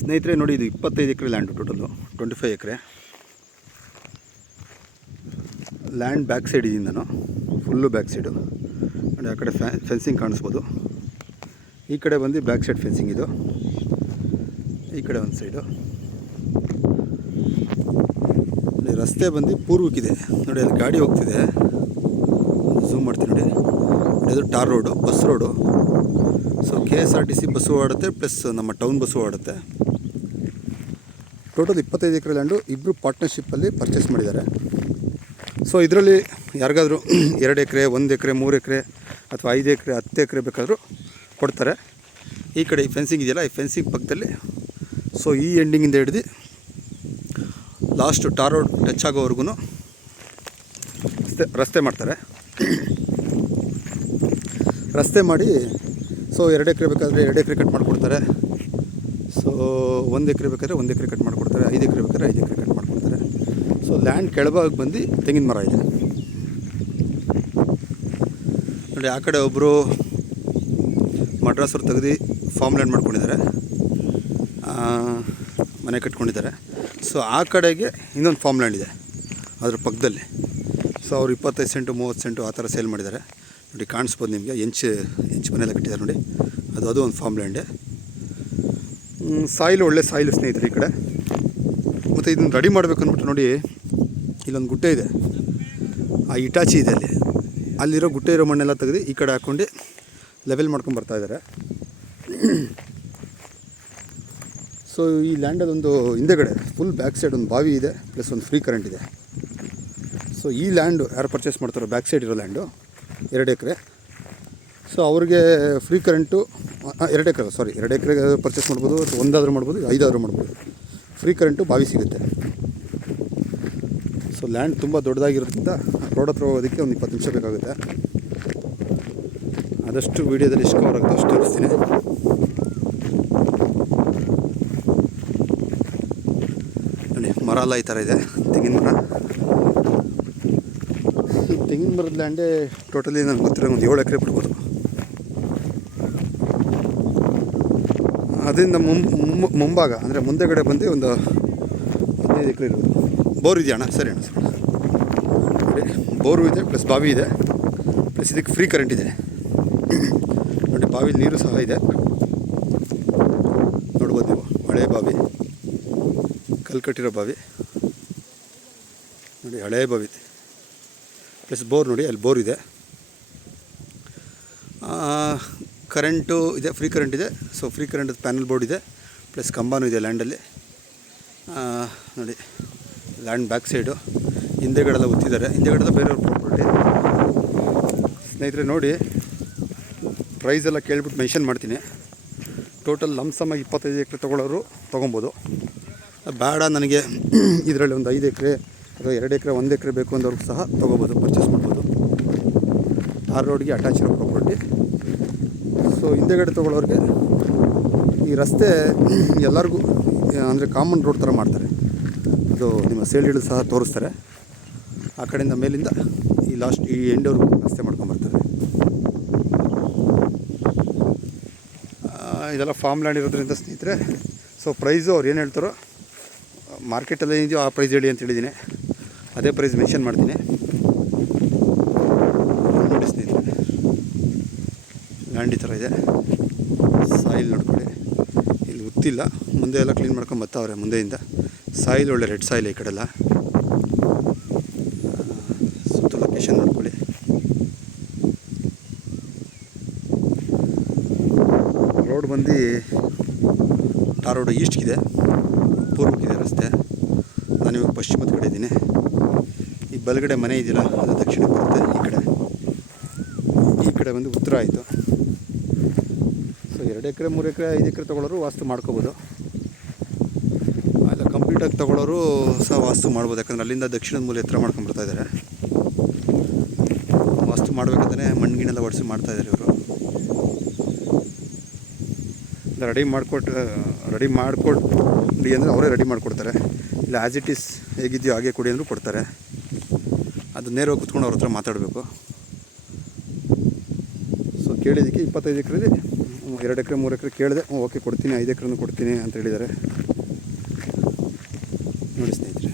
ಸ್ನೇಹಿತರೆ ನೋಡಿ, ಇದು 25 ಎಕರೆ ಲ್ಯಾಂಡು. ಟೋಟಲು 25 ಎಕರೆ ಲ್ಯಾಂಡ್. ಬ್ಯಾಕ್ ಸೈಡ್ ಇದ್ದೀನಿ ನಾನು, ಫುಲ್ಲು ಬ್ಯಾಕ್ ಸೈಡು. ನೋಡಿ, ಆ ಕಡೆ ಫೆನ್ಸಿಂಗ್ ಕಾಣಿಸ್ಬೋದು. ಈ ಕಡೆ ಬಂದು ಬ್ಯಾಕ್ ಸೈಡ್ ಫೆನ್ಸಿಂಗ್ ಇದು. ಈ ಕಡೆ ಒಂದು ಸೈಡು ನೋಡಿ. ರಸ್ತೆ ಬಂದು ಪೂರ್ವಕ್ಕಿದೆ ನೋಡಿ, ಅಲ್ಲಿ ಗಾಡಿ ಹೋಗ್ತಿದೆ. ಝೂಮ್ ಮಾಡ್ತೀನಿ ನೋಡಿ. ಇದು tar road, bus road. So KSRTC bus ಓಡುತ್ತೆ, ಪ್ಲಸ್ ನಮ್ಮ ಟೌನ್ ಬಸ್ಸು ಓಡುತ್ತೆ. ಟೋಟಲ್ 25 ಎಕರೆ ಲ್ಯಾಂಡು ಇಬ್ಬರು ಪಾರ್ಟ್ನರ್ಶಿಪ್ಪಲ್ಲಿ ಪರ್ಚೇಸ್ ಮಾಡಿದ್ದಾರೆ. ಸೊ ಇದರಲ್ಲಿ ಯಾರಿಗಾದರೂ 2 ಎಕರೆ, 1 ಎಕರೆ, 3 ಎಕರೆ ಅಥವಾ 5 ಎಕರೆ, 10 ಎಕರೆ ಬೇಕಾದರೂ ಕೊಡ್ತಾರೆ. ಈ ಕಡೆ ಈ ಫೆನ್ಸಿಂಗ್ ಇದೆಯಲ್ಲ, ಈ ಫೆನ್ಸಿಂಗ್ ಪಕ್ಕದಲ್ಲಿ ಸೊ ಈ ಎಂಡಿಂಗಿಂದ ಹಿಡಿದು ಲಾಸ್ಟ್ ಟಾರ್ ರೋಡ್ ಟಚ್ ಆಗೋವರೆಗೂ ರಸ್ತೆ ಮಾಡ್ತಾರೆ. ರಸ್ತೆ ಮಾಡಿ ಸೊ 2 ಎಕರೆ ಬೇಕಾದರೆ 2 ಎಕರೆ ಕಟ್ ಮಾಡಿಕೊಡ್ತಾರೆ. ಸೊ 1 ಎಕರೆ ಬೇಕಾದರೆ 1 ಎಕರೆ ಕಟ್ ಮಾಡಿಕೊಡ್ತಾರೆ. 5 ಎಕರೆ ಬೇಕಾದ್ರೆ 5 ಎಕರೆ ಕಟ್ ಮಾಡಿಕೊಡ್ತಾರೆ. ಸೊ ಲ್ಯಾಂಡ್ ಕೆಳಭಾಗ ಬಂದು ತೆಂಗಿನ ಮರ ಇದೆ ನೋಡಿ. ಆ ಕಡೆ ಒಬ್ಬರು ಮಡ್ರಾಸವ್ರು ತೆಗೆದು ಫಾರ್ಮ್ ಲ್ಯಾಂಡ್ ಮಾಡ್ಕೊಂಡಿದ್ದಾರೆ, ಮನೆ ಕಟ್ಕೊಂಡಿದ್ದಾರೆ. ಸೊ ಆ ಕಡೆಗೆ ಇನ್ನೊಂದು ಫಾರ್ಮ್ ಲ್ಯಾಂಡ್ ಇದೆ ಅದ್ರ ಪಕ್ಕದಲ್ಲಿ. ಸೊ ಅವರು 25 ಸೆಂಟು 30 ಸೆಂಟು ಆ ಥರ ಸೇಲ್ ಮಾಡಿದ್ದಾರೆ ನೋಡಿ. ಕಾಣಿಸ್ಬೋದು ನಿಮಗೆ, ಎಂಚು ಮನೆಯೆಲ್ಲ ಕಟ್ಟಿದ್ದಾರೆ ನೋಡಿ. ಅದು ಒಂದು ಫಾರ್ಮ್ ಲ್ಯಾಂಡೆ. ಸಾಯಿಲು ಒಳ್ಳೆ ಸಾಯಿಲು ಸ್ನೇಹಿತರೆ ಈ ಕಡೆ. ಮತ್ತು ಇದನ್ನು ರೆಡಿ ಮಾಡಬೇಕು ಅಂದ್ಬಿಟ್ಟು ನೋಡಿ, ಇಲ್ಲೊಂದು ಗುಡ್ಡೆ ಇದೆ, ಆ ಇಟಾಚಿ ಇದೆ ಅಲ್ಲಿರೋ ಗುಡ್ಡೆ ಇರೋ ಮಣ್ಣೆಲ್ಲ ತೆಗೆದು ಈ ಕಡೆ ಹಾಕ್ಕೊಂಡು ಲೆವೆಲ್ ಮಾಡ್ಕೊಂಡು ಬರ್ತಾಯಿದ್ದಾರೆ. ಸೊ ಈ ಲ್ಯಾಂಡಲ್ಲೊಂದು ಹಿಂದೆಗಡೆ ಫುಲ್ ಬ್ಯಾಕ್ ಸೈಡ್ ಒಂದು ಬಾವಿ ಇದೆ, ಪ್ಲಸ್ ಒಂದು ಫ್ರೀ ಕರೆಂಟ್ ಇದೆ. ಸೊ ಈ ಲ್ಯಾಂಡು ಯಾರು ಪರ್ಚೇಸ್ ಮಾಡ್ತಾರೋ, ಬ್ಯಾಕ್ ಸೈಡ್ ಇರೋ ಲ್ಯಾಂಡು 2 ಎಕರೆ. ಸೊ ಅವ್ರಿಗೆ ಫ್ರೀ ಕರೆಂಟು 2 ಎಕರೆ ಪರ್ಚೇಸ್ ಮಾಡ್ಬೋದು, ಅಥವಾ 1 ಆದರೂ ಮಾಡ್ಬೋದು, 5 ಆದರೂ ಮಾಡ್ಬೋದು. ಫ್ರೀ ಕರೆಂಟು ಬಾವಿ ಸಿಗುತ್ತೆ. ಸೊ ಲ್ಯಾಂಡ್ ತುಂಬ ದೊಡ್ಡದಾಗಿರೋದ್ರಿಂದ ರೋಡ್ ಹತ್ರ ಹೋಗೋದಕ್ಕೆ ಒಂದು 20 ನಿಮಿಷ ಬೇಕಾಗುತ್ತೆ. ಆದಷ್ಟು ವೀಡಿಯೋದಲ್ಲಿ ಎಷ್ಟು ಕವರ್ ಆಗುತ್ತೋ ಅಷ್ಟು ತೋರಿಸ್ತೀನಿ. ನೋಡಿ, ಮರ ಎಲ್ಲ ಈ ಥರ ಇದೆ, ತೆಂಗಿನ ಮರ. ತೆಂಗಿನ ಮರದ ಲ್ಯಾಂಡೇ ಟೋಟಲಿ ನನಗೆ ಗೊತ್ತಿರೋ ಒಂದು 7 ಎಕರೆ ಬಿಡ್ಬೋದು. ಅದರಿಂದ ಮುಂಭಾಗ ಅಂದರೆ ಮುಂದೆಗಡೆ ಬಂದು ಒಂದು 15 ಎಕರೆ ಇರ್ಬೋದು. ಬೋರ್ ಇದೆಯಾ ಅಣ್ಣ? ಸರಿ ಅಣ್ಣ, ಸರಿ ನೋಡಿ. ಬೋರು ಇದೆ, ಪ್ಲಸ್ ಬಾವಿ ಇದೆ, ಪ್ಲಸ್ ಇದಕ್ಕೆ ಫ್ರೀ ಕರೆಂಟ್ ಇದೆ ನೋಡಿ. ಬಾವಿಲಿ ನೀರು ಸಹ ಇದೆ, ನೋಡ್ಬೋದು ನೀವು. ಹಳೆ ಬಾವಿ, ಕಲ್ಲು ಕಟ್ಟಿರೋ ಬಾವಿ ನೋಡಿ, ಹಳೆ ಬಾವಿ. ಪ್ಲಸ್ ಬೋರ್ ನೋಡಿ, ಅಲ್ಲಿ ಬೋರ್ ಇದೆ. ಕರೆಂಟು ಇದೆ, ಫ್ರೀ ಕರೆಂಟ್ ಇದೆ. So free current panel board ಇದೆ, ಪ್ಲಸ್ ಕಂಬನೂ ಇದೆ ಲ್ಯಾಂಡಲ್ಲಿ ನೋಡಿ. ಲ್ಯಾಂಡ್ ಬ್ಯಾಕ್ ಸೈಡು ಹಿಂದೆಗಡೆಲ್ಲ ಉತ್ತಿದ್ದಾರೆ, ಹಿಂದೆಗಡೆಲ್ಲ ಬೇರೆಯವ್ರ ಪ್ರಾಪರ್ಟಿ. ಸ್ನೇಹಿತರೆ ನೋಡಿ, ಪ್ರೈಸೆಲ್ಲ ಕೇಳ್ಬಿಟ್ಟು ಮೆನ್ಷನ್ ಮಾಡ್ತೀನಿ. ಟೋಟಲ್ ಲಮ್ಸಮ್ಮಾಗಿ 25 ಎಕರೆ ತೊಗೊಳ್ಳೋರು ತೊಗೊಬೋದು. ಬೇಡ ನನಗೆ ಇದರಲ್ಲಿ ಒಂದು 5 ಎಕರೆ ಅಥವಾ 2 ಎಕರೆ 1 ಎಕರೆ ಬೇಕು ಅಂದವ್ರಿಗೆ ಸಹ ತೊಗೋಬೋದು, ಪರ್ಚೇಸ್ ಮಾಡ್ಬೋದು. ಆ ರೋಡ್ಗೆ ಅಟ್ಯಾಚ್ ಇರೋ ಪ್ರಾಪರ್ಟಿ. ಸೊ ಹಿಂದೆಗಡೆ ತೊಗೊಳ್ಳೋರಿಗೆ ಈ ರಸ್ತೆ ಎಲ್ಲರಿಗೂ ಅಂದರೆ ಕಾಮನ್ ರೋಡ್ ಥರ ಮಾಡ್ತಾರೆ. ಅದು ನಿಮ್ಮ ಸೇಲ್ಗಳು ಸಹ ತೋರಿಸ್ತಾರೆ. ಆ ಕಡೆಯಿಂದ ಮೇಲಿಂದ ಈ ಲಾಸ್ಟ್ ಈ ಎಂಡವ್ರಿಗೂ ರಸ್ತೆ ಮಾಡ್ಕೊಂಬರ್ತಾರೆ. ಇದೆಲ್ಲ ಫಾರ್ಮ್ ಲ್ಯಾಂಡ್ ಇರೋದ್ರಿಂದ ಸ್ನೇಹಿತರೆ, ಸೊ ಪ್ರೈಸು ಅವ್ರು ಏನು ಹೇಳ್ತಾರೋ, ಮಾರ್ಕೆಟಲ್ಲಿ ಏನಿದೆಯೋ ಆ ಪ್ರೈಸ್ ಹೇಳಿ ಅಂತ ಹೇಳಿದ್ದೀನಿ. ಅದೇ ಪ್ರೈಸ್ ಮೆನ್ಷನ್ ಮಾಡ್ತೀನಿ ನೋಡಿ ಸ್ನೇಹಿತರೆ. ಲ್ಯಾಂಡ್ ಈ ಥರ ಇದೆ. ಸಾಯಿಲ್ ನೋಡ್ಕೊಳ್ಳಿ, ಇಲ್ಲಿ ಗೊತ್ತಿಲ್ಲ, ಮುಂದೆ ಎಲ್ಲ ಕ್ಲೀನ್ ಮಾಡ್ಕೊಂಡು ಬರ್ತಾವ್ರೆ ಮುಂದೆಯಿಂದ. ಸಾಯಿಲ್ ಒಳ್ಳೆ ರೆಡ್ ಸಾಯಿಲ್ ಈ ಕಡೆಲ್ಲ. ಸುತ್ತ ಲೊಕೇಶನ್ ನೋಡ್ಕೊಳ್ಳಿ. ರೋಡ್ ಬಂದು ಟಾರ್ ರೋಡ್ ಈಸ್ಟ್ಗಿದೆ, ಪೂರ್ವಕ್ಕಿದೆ ರಸ್ತೆ. ನಾನು ಇವಾಗ ಪಶ್ಚಿಮದ ಕಡೆ ಇದ್ದೀನಿ. ಈ ಬಲಗಡೆ ಮನೆ ಇದೆಯಲ್ಲ, ಅದು ದಕ್ಷಿಣಕ್ಕೆ ಬರುತ್ತೆ. ಈ ಕಡೆ ಬಂದು ಉತ್ತರ ಆಯಿತು. ಸೊ 2 ಎಕರೆ 3 ಎಕರೆ 5 ಎಕರೆ ತೊಗೊಳ್ಳೋರು ವಾಸ್ತು ಮಾಡ್ಕೋಬೋದು. ಇಲ್ಲ ಕಂಪ್ಲೀಟಾಗಿ ತೊಗೊಳ್ಳೋರು ಸಹ ವಾಸ್ತು ಮಾಡ್ಬೋದು. ಯಾಕಂದರೆ ಅಲ್ಲಿಂದ ದಕ್ಷಿಣದ ಮೂಲೆ ಎತ್ತರ ಮಾಡ್ಕೊಂಡ್ಬರ್ತಾ ಇದ್ದಾರೆ. ವಾಸ್ತು ಮಾಡಬೇಕಂದ್ರೆ ಮಣ್ಣಿಗೆಲ್ಲ ಒಡಿಸಿ ಮಾಡ್ತಾಯಿದ್ದಾರೆ ಇವರು. ರೆಡಿ ಮಾಡಿಕೊಡಿ ಅಂದರೆ ಅವರೇ ರೆಡಿ ಮಾಡಿಕೊಡ್ತಾರೆ. ಇಲ್ಲ ಆ್ಯಸ್ ಇಟ್ ಈಸ್ ಹೇಗಿದೆಯೋ ಹಾಗೆ ಕೊಡಿ ಅಂದರೂ ಕೊಡ್ತಾರೆ. ಅದು ನೇರವಾಗಿ ಕುತ್ಕೊಂಡು ಅವ್ರ ಹತ್ರ ಮಾತಾಡಬೇಕು. ಸೊ ಕೇಳಿದ್ದಕ್ಕೆ 25 ಎಕರೆಲಿ 2 ಎಕರೆ 3 ಎಕರೆ ಕೇಳಿದೆ, ಓಕೆ ಕೊಡ್ತೀನಿ, 5 ಎಕರೆನೂ ಕೊಡ್ತೀನಿ ಅಂತ ಹೇಳಿದ್ದಾರೆ. ನೋಡಿ ಸ್ನೇಹಿತರೆ.